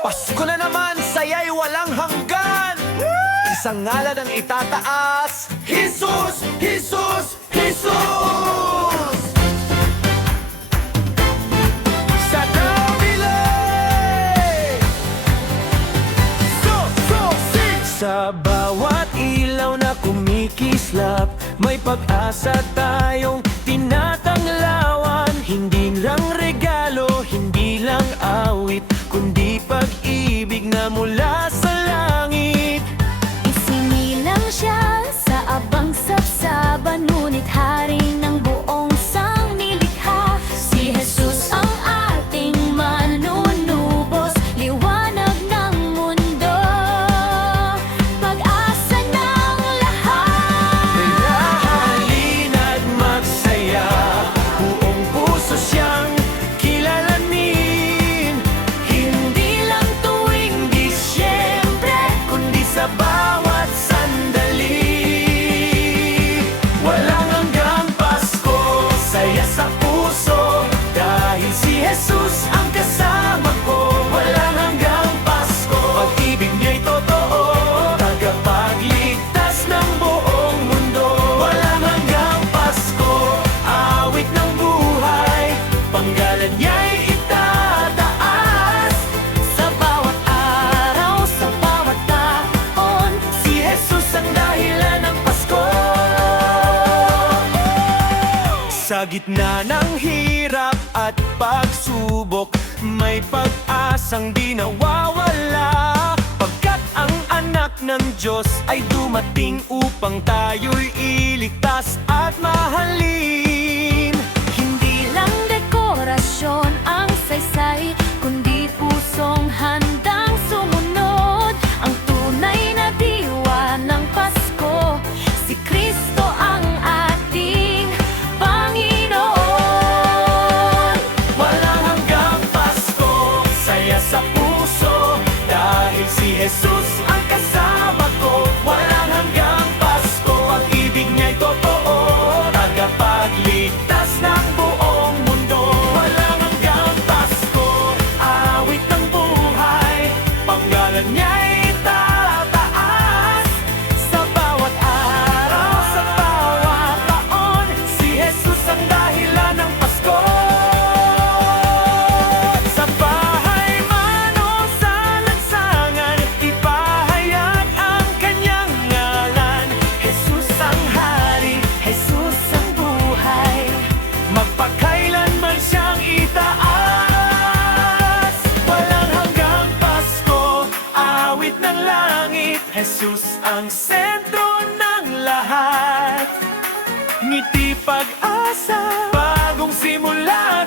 Pasko na naman, saya'y walang hanggan. Isang ngalan ang itataas, Jesus! Jesus! Jesus! Sa kabila, sing! Sa bawat ilaw na kumikislap, may pag-asa tayong tinatanglawan. Hindi lang regalo, hindi lang awit, kundi pag-ibig na mula sa langit. Isinilang siya sa abang sapsaban, ngunit hari ng buong sangnilikha. Si Jesus ang ating manunubos, liwanag ng mundo, pag-asa ng lahat. Kaya halina't magsaya, buong puso siyang kilalanin. Hindi lang tuwing Disyembre, Kundi sa bawat sandali. Walang hanggang Pasko, saya sa puso, dahil si Jesus ang kasama ko. Walang hanggang Pasko, pag-ibig niya'y totoo, tagapagligtas ng buong mundo. Walang hanggang Pasko, awit ng buhay, panggalan niya'y itataas. sa bawat araw, sa bawat taon, Si Jesus ang dahilan ng Pasko. Sa gitna ng hirap at pagsubok, may pag-asang di nawawala. Pagkat ang anak ng Diyos ay dumating upang tayo'y iligtas at mahalin. hindi lang dekorasyon ang saysay, kundi pusong handang sumunod. Ang tunay na diwa ng Pasko, si Kristo ang ating Panginoon. Walang hanggang Pasko, saya sa puso, dahil si Jesus ang kasama ko. Walang hanggang Pasko, pag-ibig niya'y totoo, tagapagligtas ng buong mundo. Walang hanggang Pasko, awit ng buhay, panggalan niya'y tataas. Sa bawat araw, sa bawat taon, si Jesus ang dahilan ng Pasko. Sa bahay man o sa lansangan, ipahayag ang kanyang ngalan. Jesus ang hari, Jesus ang buhay, magpakailanman siyang itaas. Walang hanggang Pasko, awit ng langit, Jesus ang sentro ng lahat. Ngiti pag-asa, bagong simula.